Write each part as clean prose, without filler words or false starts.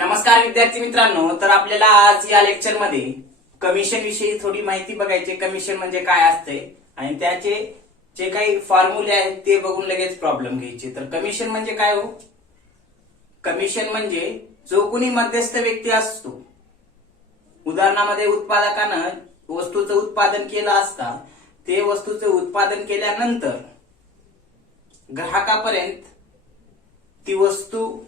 नमस्कार विद्यार्थी मित्रांनो, तर आपल्याला आज या लेक्चर मध्ये कमिशन विषयी थोडी माहिती बघायची. कमिशन म्हणजे काय असते आणि त्याचे जे काही फॉर्म्युले आहेत ते बघून लगेच प्रॉब्लेम घ्यायचे. तर कमिशन म्हणजे काय हो? कमिशन म्हणजे जो कोणी मध्यस्थ व्यक्ती असतो, उदाहरणामध्ये उत्पादकानं वस्तूचं उत्पादन केलं असता, ते वस्तूचं उत्पादन केल्यानंतर ग्राहकापर्यंत ती वस्तू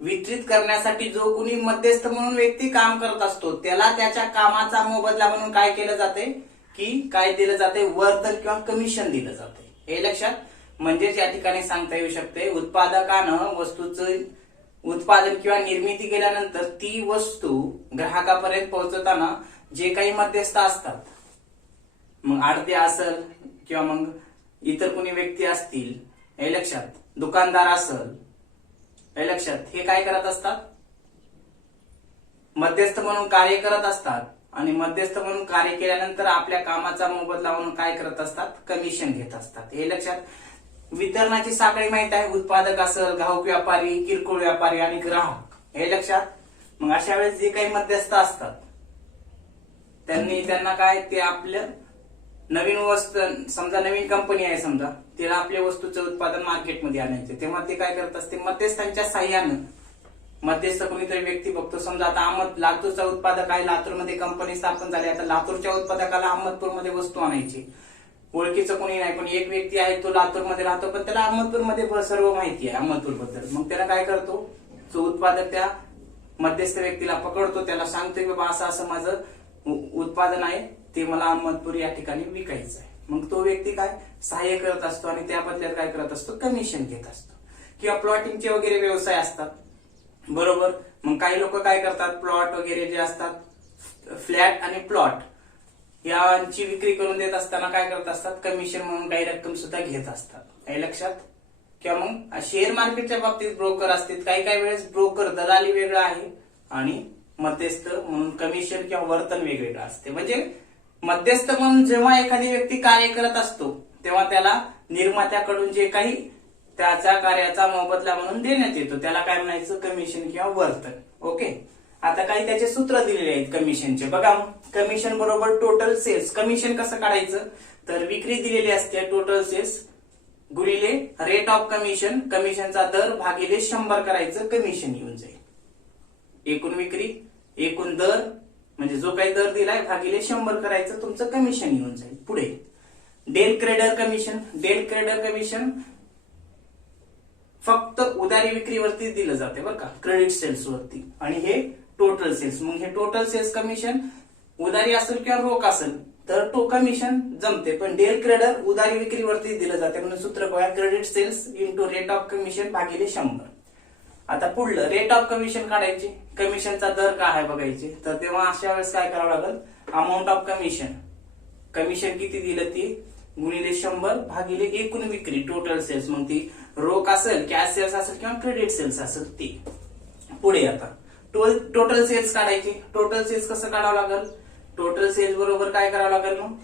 वितरित करण्यासाठी जो कोणी मध्यस्थ म्हणून व्यक्ती काम करत असतो, त्याला त्याच्या कामाचा मोबदला म्हणून काय केलं जाते की काय दिलं जाते? वर्तन किंवा कमिशन दिलं जाते. हे लक्षात, म्हणजेच या ठिकाणी सांगता येऊ शकते, उत्पादकानं वस्तूचं उत्पादन किंवा निर्मिती केल्यानंतर ती वस्तू ग्राहकापर्यंत पोहोचवताना जे काही मध्यस्थ असतात, मग आडते असेल किंवा मग इतर कोणी व्यक्ती असतील, हे लक्षात, दुकानदार असेल, हे लक्षात, हे काय करत असतात? मध्यस्थ म्हणून कार्य करत असतात. आणि मध्यस्थ म्हणून कार्य केल्यानंतर आपल्या कामाचा मोबदला म्हणून काय करत असतात? कमिशन घेत असतात. हे लक्षात. वितरणाची साखळी माहित आहे, उत्पादक असेल, घाऊक व्यापारी, किरकोळ व्यापारी आणि ग्राहक, हे लक्षात. मग अशा वेळेस जे काही मध्यस्थ असतात त्यांना काय, ते आपलं नवीन वस्तू, समजा नवीन कंपनी आहे, समजा तिला आपल्या वस्तूचं उत्पादन मार्केटमध्ये आणायचे, तेव्हा ते काय करत असते? मध्यस्थांच्या साह्यानं, मध्यस्थ कोणीतरी व्यक्ती बघतो, समजा आता लातूरचा उत्पादक आहे, लातूरमध्ये कंपनी स्थापन झाली, आता लातूरच्या उत्पादकाला अहमदपूरमध्ये वस्तू आणायची, ओळखीचं कोणी नाही, पण एक व्यक्ती आहे, तो लातूरमध्ये राहतो, पण त्याला अहमदपूरमध्ये सर्व माहिती आहे अहमदपूर बद्दल. मग त्याला काय करतो? जो उत्पादक त्या मध्यस्थ व्यक्तीला पकडतो, त्याला सांगतोय बाबा असं असं माझं उत्पादन आहे, ते मला अहमदपूर या ठिकाणी विकायचं आहे. मग तो व्यक्ती काय सहाय्य करत असतो आणि त्या बदल्यात काय करत असतो? कमिशन घेत असतो. किंवा प्लॉटिंगचे वगैरे व्यवसाय असतात, बरोबर. मग काही लोक काय करतात? प्लॉट वगैरे जे असतात, फ्लॅट आणि प्लॉट यांची विक्री करून देत असताना काय करत असतात? कमिशन म्हणून काही रक्कम सुद्धा घेत असतात. हे लक्षात. किंवा मग शेअर मार्केटच्या बाबतीत ब्रोकर असतात, काही वेळेस ब्रोकर दलाली वेगळं आहे आणि मध्यस्थ म्हणून कमिशन किंवा वर्तन वेगवेगळं असते. म्हणजे मध्यस्थ म्हणून जेव्हा एखादी व्यक्ती कार्य करत असतो, तेव्हा त्याला निर्मात्याकडून जे काही त्याच्या कार्याचा मोबदला म्हणून देण्यात येतो, त्याला काय म्हणायचं? कमिशन किंवा वर्तन. ओके. आता काही त्याचे सूत्र दिलेले आहेत कमिशनचे. बघा, कमिशन बरोबर टोटल सेल्स. कमिशन कसं काढायचं? तर विक्री दिलेली असते, टोटल सेल्स गुणिले रेट ऑफ कमिशन, कमिशनचा दर भागिले 100 करायचं, कमिशन येऊन जाईल. एकूण विक्री, एकूण दर, म्हणजे जो काही दर दिलाय भागिले 100 करायचं, तुमचं कमिशन येऊन जाईल. पुढे del credere commission. Del credere commission फक्त उधारी विक्रीवरती दिलं जाते बरं का, क्रेडिट सेल्स वरती, आणि हे टोटल सेल्स. मग हे टोटल सेल्स कमिशन उधारी असेल किंवा रोख असेल तर तो कमिशन जमते, पण डेल क्रेडर उधारी विक्रीवरती दिलं जाते, म्हणून सूत्र काय? Credit sales into rate of commission भागिले 100. आता पुढलं रेट ऑफ कमिशन काढायचे, कमिशनचा दर काय आहे बघायचे. तर तेव्हा अशा वेळेस काय करावं लागेल? अमाऊंट ऑफ कमिशन, कमिशन किती दिलं ते गुणिले 100 भागिले एकूण विक्री, टोटल सेल्स. मग ती रोख असेल, कॅश सेल्स असेल किंवा क्रेडिट सेल्स असेल ते. पुढे आता टोटल सेल्स काढायचे. टोटल सेल्स कसं काढावं लागेल? टोटल सेल्स बरोबर काय करावं लागेल? मग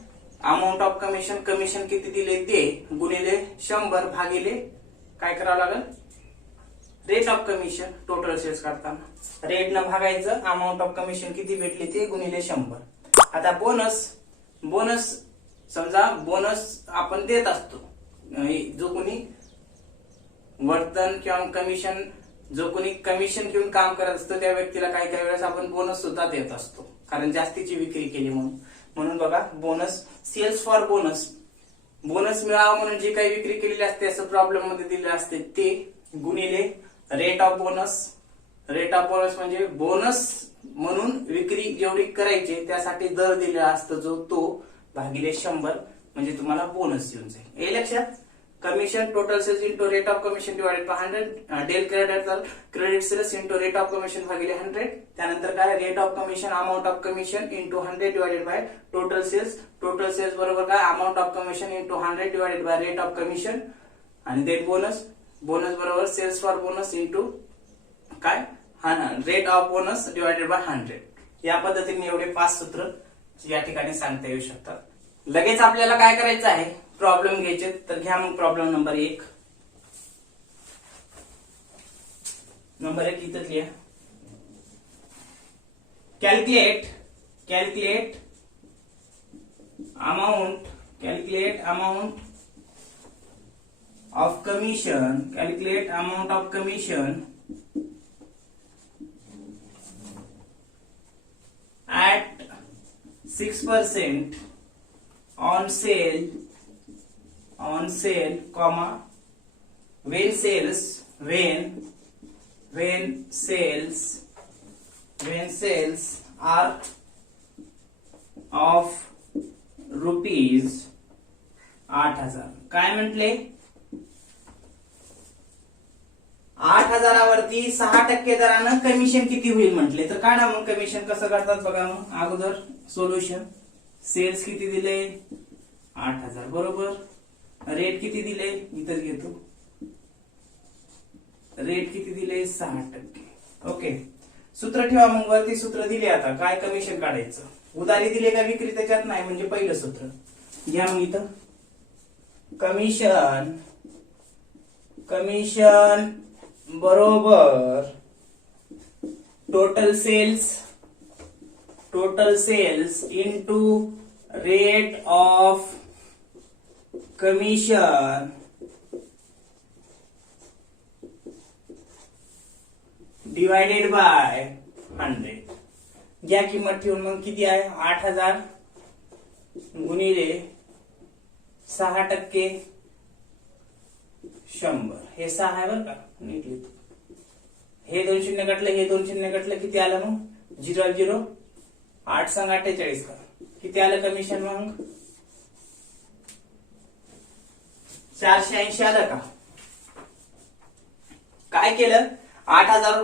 अमाऊंट ऑफ कमिशन, कमिशन किती दिले ते गुणिले 100 भागिले काय करावं लागेल? Rate of commission. Total sales काढताना रेट न भागायचं, अमाऊंट ऑफ कमिशन किती भेटली ते गुणिले 100. आता बोनस. बोनस समजा बोनस आपण देत असतो, जो कोणी वर्तन किंवा कमिशन, जो कोणी कमिशन घेऊन काम करत असतो त्या व्यक्तीला काही वेळेस आपण बोनस सुद्धा देत असतो, कारण जास्तीची विक्री केली म्हणून बघा, bonus, sales for bonus, bonus मिळावा म्हणून जी काही विक्री केलेली असते असं प्रॉब्लेम मध्ये दिले असते ते गुणिले rate of bonus. Rate of bonus म्हणजे बोनस म्हणून विक्री जेवढी करायची त्यासाठी दर दिलेला असतो जो तो भागिले 100, म्हणजे तुम्हाला बोनस येऊन जाईल. हे लक्षात. Commission total sales into rate of commission divided by 100. Del credit credit sales into rate of commission भागिले 100. त्यानंतर काय? Rate of commission amount of commission into 100 divided by total sales. Total sales बरोबर काय? Amount of commission into 100 divided by rate of commission, आणि then bonus. Bonus बरोबर sales for bonus into काय? Rate of bonus divided by 100. या पद्धतीने एवढे 5 सूत्र या ठिकाणी सांगता येऊ शकतात. लगेच आपल्याला काय करायचं आहे? प्रॉब्लेम घ्यायचे. तर घ्या मग प्रॉब्लेम नंबर 1. नंबर 1 इथं लिहा. calculate amount of commission at 6% on sale, comma, when sales are of rupees 8,000. काय म्हटले? 8,000वरती 6% दरानं कमिशन किती होईल म्हटले. तर काढा मग कमिशन कसं काढतात बघा. मग अगोदर सोल्युशन. सेल्स किती दिले? 8,000 बरोबर. रेट किती दिले? इथंच घेतो. रेट किती दिले? 6%. ओके. सूत्र ठेवा मग. वरती सूत्र दिले. आता काय कमिशन काढायचं? उधारी दिले का विक्री त्याच्यात नाही, म्हणजे पहिलं सूत्र घ्या मग इथं. कमिशन बरोबर total sales into rate of commission divided by 100. घ्या किंमत ठेवून. मग किती आहे? 8,000 गुणिले 6% 100. हे 6 आहे बरं का. नीट लिहितो. हे 2 शून्य कटलं, हे 2 शून्य कटलं. किती आलं मग? 0 8 सांग 48 का. किती आलं कमिशन मग? 480 आलं का. काय केलं? 8,000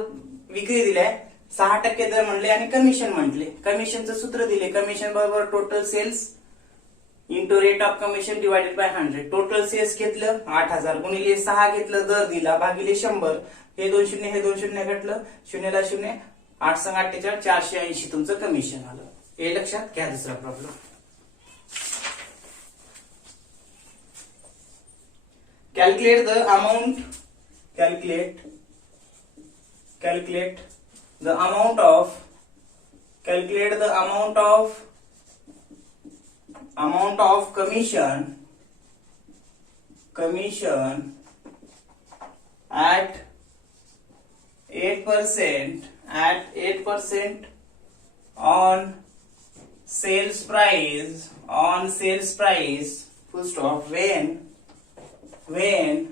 विक्री दिलाय, 6% दर म्हणले आणि कमिशन म्हटले. कमिशनचं सूत्र दिले. कमिशन बरोबर total sales into rate of commission divided by 100. Total sales घेतलं 8,000 गुणिले 6 घेतलं, दर दिला, भागिले 100. हे 2 शून्य हे 2 शून्य घटलं, 0ला 0, 8 सांग 48, 480 तुमचं कमिशन आलं. हे लक्षात घ्या. दुसरा problem. Calculate the amount of commission at 8% on sales price full stop when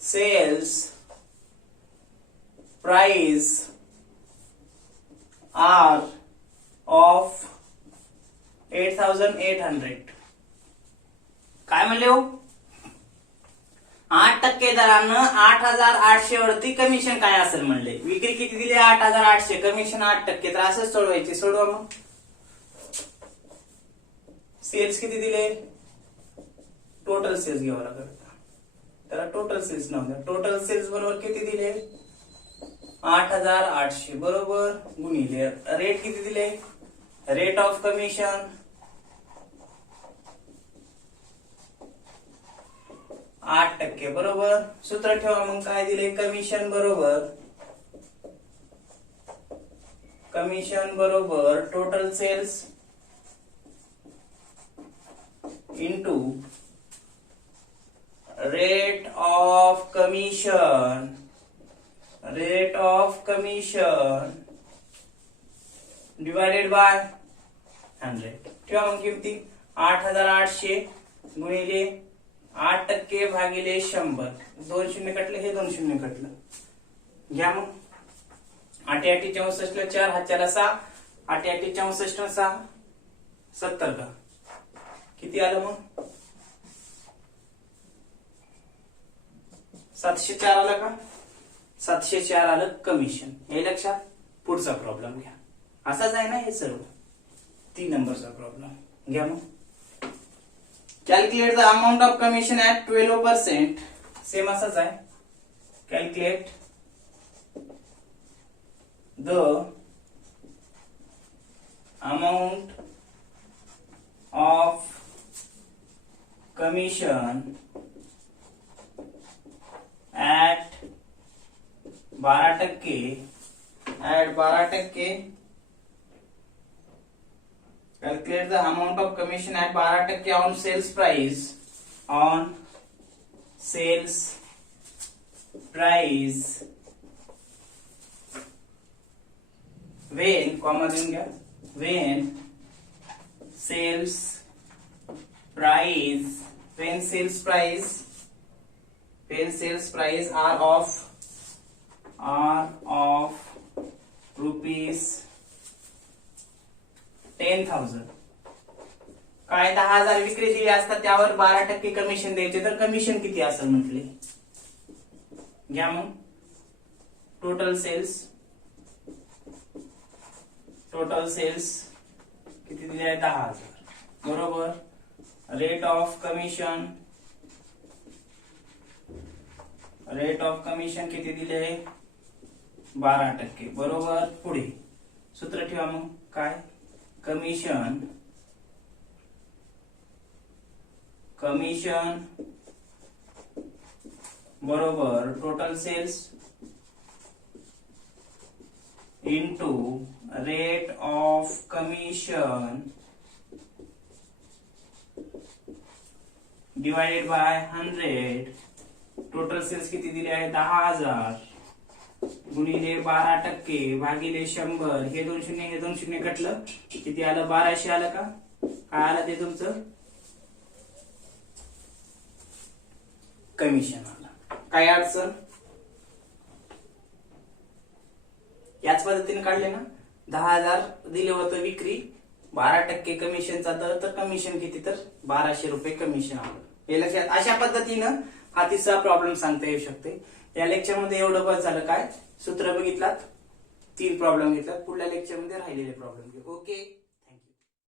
sales price are of 8,800. काय म्हणले हो? 8% दरानं 8,800 वरती कमिशन काय असेल म्हणले. विक्री किती दिली? 8,800. कमिशन 8%. तर असंच सोडवायचे. सोडवा मग. सेल्स किती दिले? टोटल सेल्स घ्यावं लागेल. त्याला टोटल सेल्स नाव द्या. टोटल सेल्स बरोबर किती दिले? 8,800 बरोबर गुणिले रेट किती दिले? रेट ऑफ कमिशन 8% बरोबर. सूत्र ठेवा मग. काय दिले? कमिशन बरोबर total sales into rate of commission divided by 100. ठेवा मग किमती. 8,800 गुणिले 8% भागिले 100. 2 शून्य कटले, हे 2 शून्य कटलं. घ्या मग. 8 8 64 4 हातच्याला 6, 8 8 64 6 70 का. किती आलं मग? 704 आलं का. 704 आलं कमिशन. हे लक्षात. पुढचा प्रॉब्लेम घ्या. असाच आहे ना हे सर्व. 3 नंबरचा प्रॉब्लेम घ्या मग. Calculate the amount of commission at 12%. Same असाच आहे. Calculate the amount of commission at 12% Calculate the amount of commission at 12% on sales price. On sales price. When, comma देऊन घ्या. When sales price. When sales price. When sales price are of rupees 10,000. काय 10,000 विक्री दिली असतात त्यावर 12% commission द्यायचे, तर commission किती असेल म्हटले. घ्या मग टोटल सेल्स किती दिले आहे 10,000 बरोबर. रेट ऑफ कमिशन किती दिले आहे 12% बरोबर. पुढे सूत्र ठेवा मग काय कमिशन बरोबर total sales into rate of commission divided by 100. Total sales किती दिले आहे 10,000 गुणिले 12% भागिले 100. हे 2 शून्य कटलं किती आलं 1200 आलं का. काय आलं ते तुमचं कमिशन आलं. काय अडचण याच पद्धतीने काढले ना. 10,000 दिले होतं विक्री 12% कमिशनचा दर, तर कमिशन किती तर 1200 रुपये कमिशन आलं. हे लक्षात. अशा पद्धतीनं हा तिसरा प्रॉब्लेम सांगता येऊ शकते. या लेक्चर मध्ये एवढं बस झालं. काय सूत्र बघितलात 3 प्रॉब्लेम घेतलात. पुढल्या लेक्चर मध्ये राहिलेले प्रॉब्लेम घेऊ. ओके.